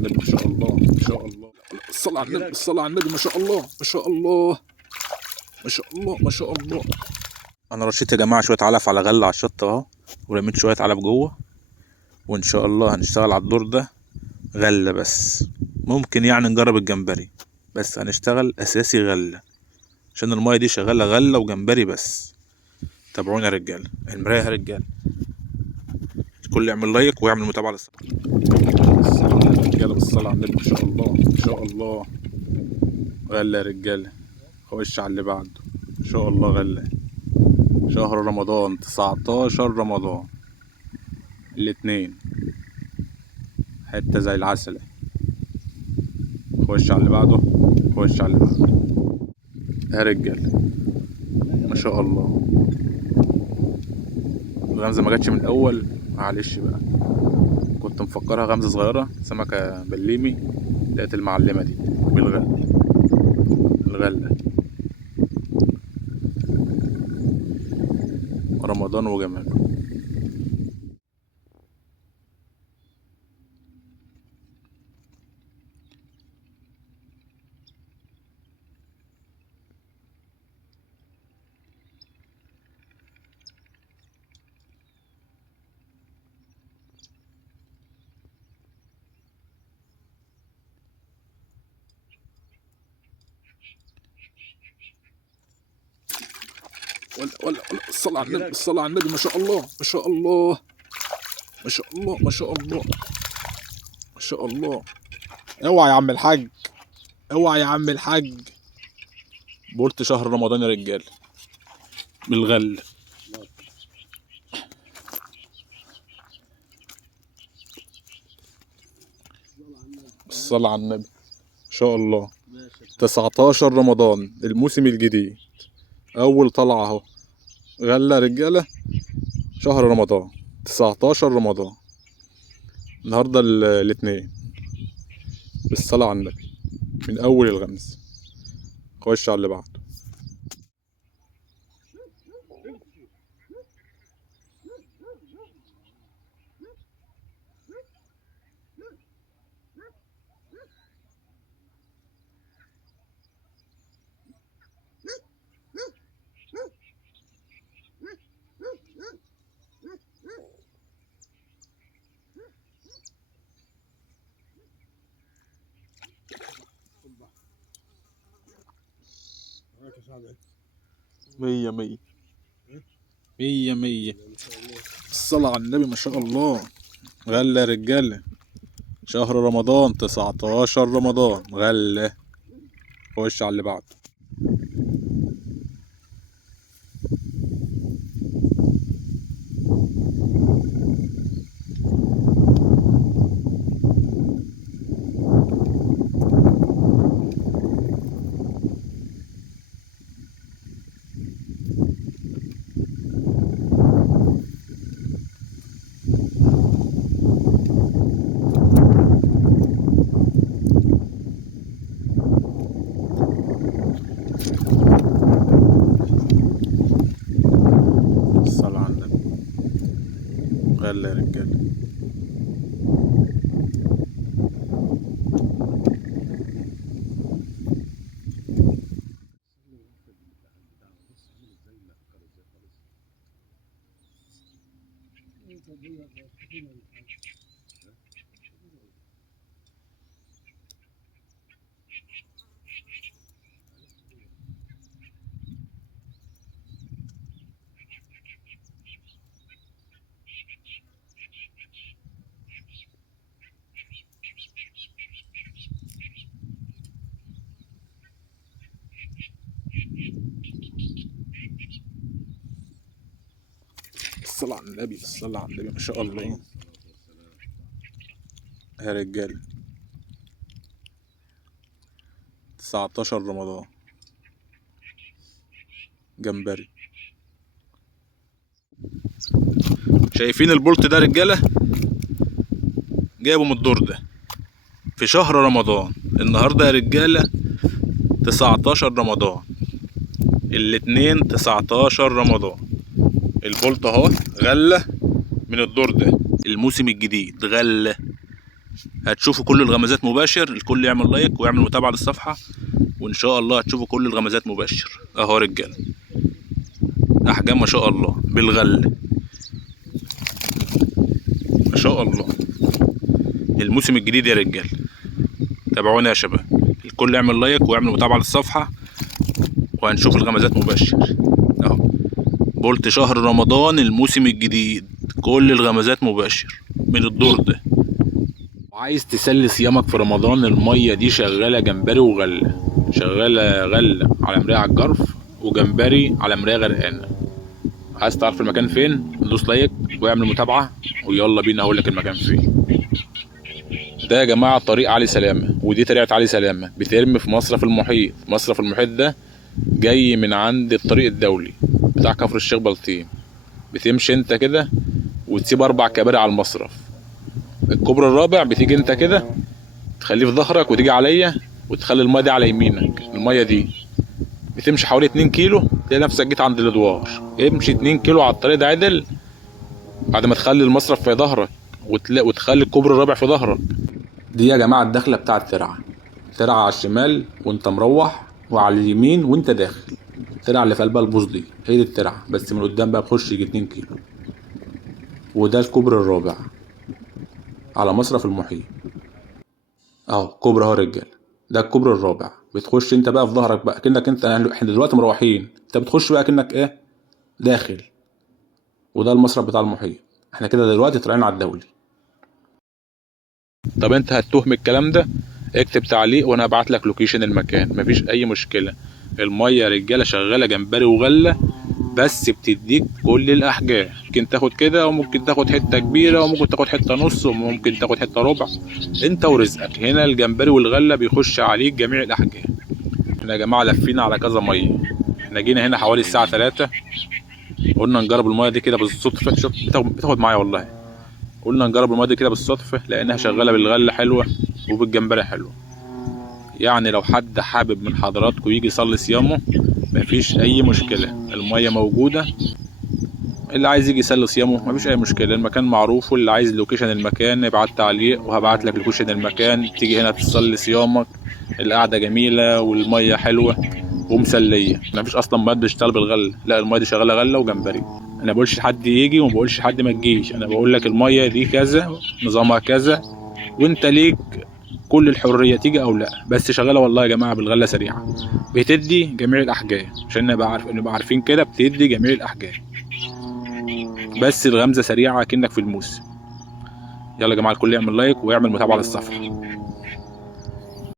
النبي ما شاء الله ما شاء الله. الصلاة على النبي الصلاة على النبي ما شاء الله ما شاء الله ما شاء الله ما شاء الله. انا رشيت يا جماعه شويه علف على غله على الشط اهو، ورميت شويه علف جوه، وان شاء الله هنشتغل على الدور ده غله بس. ممكن يعني نجرب الجمبري، بس هنشتغل اساسي غله عشان المايه دي شغاله غله وجمبري بس. تابعونا يا رجاله، المرايه يا رجاله، الكل يعمل لايك ويعمل متابعه للصفحه. رجاله بالصلاه على النبي ما شاء الله ما شاء الله. غله يا رجاله، خش على اللي بعده. ما شاء الله غله. شهر رمضان 19 رمضان الاتنين، حته زي العسل. خش على اللي بعده خش على اللي بعده يا رجاله ما شاء الله. الغمزه ما جاتش من الاول، معلش بقى، كنت مفكرها غمزه صغيره سمكه بليمي، لقيت المعلمه دي بالغله. الغله رمضان وجماله. ولا الصلاة على النبي الصلاة على النبي ما شاء الله ما شاء الله ما شاء الله ما شاء الله ما شاء الله. اوعى يا عم الحاج، اوعى يا عم الحاج. بولت شهر رمضان يا رجال بالغل. الصلاة على النبي ما شاء الله. 19 رمضان الموسم الجديد، اول طلعة اهو غلة رجالة. شهر رمضان 19 رمضان، النهاردة الاثنين. بالصلاة على النبي من اول الغمز. خش على اللي بعده. مية مية مية مية. الصلاة على النبي ما شاء الله. غلة يا رجالة، شهر رمضان 19 رمضان غلة. خش على اللي بعده. الصلاة على النبي. غلة يا رجالة. الصلاة على النبي الصلاة على النبي ما شاء الله يا رجالة. 19 رمضان جمبري. شايفين البولت ده رجالة؟ جايبه من الدور ده في شهر رمضان. النهاردة يا رجالة 19 رمضان الاتنين 19 رمضان. البولت اهو غلة من الدور ده، الموسم الجديد غلة. هتشوفوا كل الغمزات مباشر. الكل يعمل لايك ويعمل متابعة للصفحة، وان شاء الله هتشوفوا كل الغمزات مباشر. اهو يا رجاله احجام ما شاء الله بالغل ما شاء الله. الموسم الجديد يا رجال، تابعونا يا شباب. الكل يعمل لايك ويعمل متابعة للصفحة، وهنشوف الغمزات مباشر. اهو قلت شهر رمضان الموسم الجديد، كل الغمزات مباشر من الدور ده. وعايز تسلي صيامك في رمضان، المية دي شغالة جمبري وغلة، شغالة غلة على مراية على الجرف، وجمبري على مراية غرقانة. عايز تعرف المكان فين؟ دوس لايك واعمل متابعة، ويلا بينا هقولك المكان فين. ده يا جماعة طريق علي سلامة، ودي طريقة علي سلامة بترمي في مصرف المحيط. مصرف المحيط ده جاي من عند الطريق الدولي بتاع كفر الشيخ بلطيم. بتمشي انت كده وتسيب 4 كباري على المصرف. الكوبري الرابع بتيجي انت كده تخليه في ظهرك وتيجي عليا وتخلي المية دي على يمينك. المية دي بتمشي حوالي 2 كيلو تلاقي نفسك جيت عند الادوار. امشي 2 كيلو على الطريق ده عدل بعد ما تخلي المصرف في ظهرك وتخلي الكوبري الرابع في ظهرك. دي يا جماعة الدخلة بتاع الترعة. ترعة على الشمال وانت مروح، وعلى اليمين وانت داخل. الترعة اللي في قلبها البوص دي هي دي الترعة، بس من قدام بقى بخش يجي 2 كيلو. وده الكوبري الرابع على مصرف المحيط. اهو كوبري اهو يا رجاله، ده الكوبري الرابع. بتخش انت بقى في ظهرك بقى كأنك انت، احنا دلوقتي مروحين، انت بتخش بقى كأنك ايه داخل. وده المصرف بتاع المحيط. احنا كده دلوقتي طالعين على الدولي. طب انت هتتوهم الكلام ده؟ اكتب تعليق وانا هبعت لك لوكيشن المكان، مفيش اي مشكله. الميه يا رجاله شغاله جمبري وغله، بس بتديك كل الاحجام. ممكن تاخد كده، وممكن تاخد حته كبيره، وممكن تاخد حته نص، وممكن تاخد حته ربع. انت ورزقك. هنا الجمبري والغله بيخش عليك جميع الاحجام. احنا يا جماعه لفينا على كذا ميه. احنا جينا هنا حوالي الساعه 3، قلنا نجرب الميه دي كده بالصدفه. شوف بتاخد معايا والله. قلنا نجرب الميه دي كده بالصدفه، لانها شغاله بالغله حلوه وبالجمبري حلوه. يعني لو حد حابب من حضراتكم يجي يصلي صيامه مفيش اي مشكله، الميه موجوده. اللي عايز يجي يصلي صيامه مفيش اي مشكله، المكان معروف. واللي عايز لوكيشن المكان ابعت تعليق وهبعت لك لوكيشن المكان، تيجي هنا تصلي صيامك. القعده جميله والميه حلوه ومسليه. مفيش اصلا ميه بتشتغل بالغله، لا الميه دي شغاله غله وجمبري. انا بقولش حد يجي وما بقولش حد ما تجيش، انا بقول لك الميه دي كذا نظامها كذا، وانت ليك كل الحريه تيجي او لا. بس شغاله والله يا جماعه بالغله سريعه، بتدي جميع الاحجام. عشان نبقى عارفين كده، بتدي جميع الاحجام، بس الغمزه سريعه كأنك في الموس. يلا يا جماعه الكل يعمل لايك ويعمل متابعه للصفحه.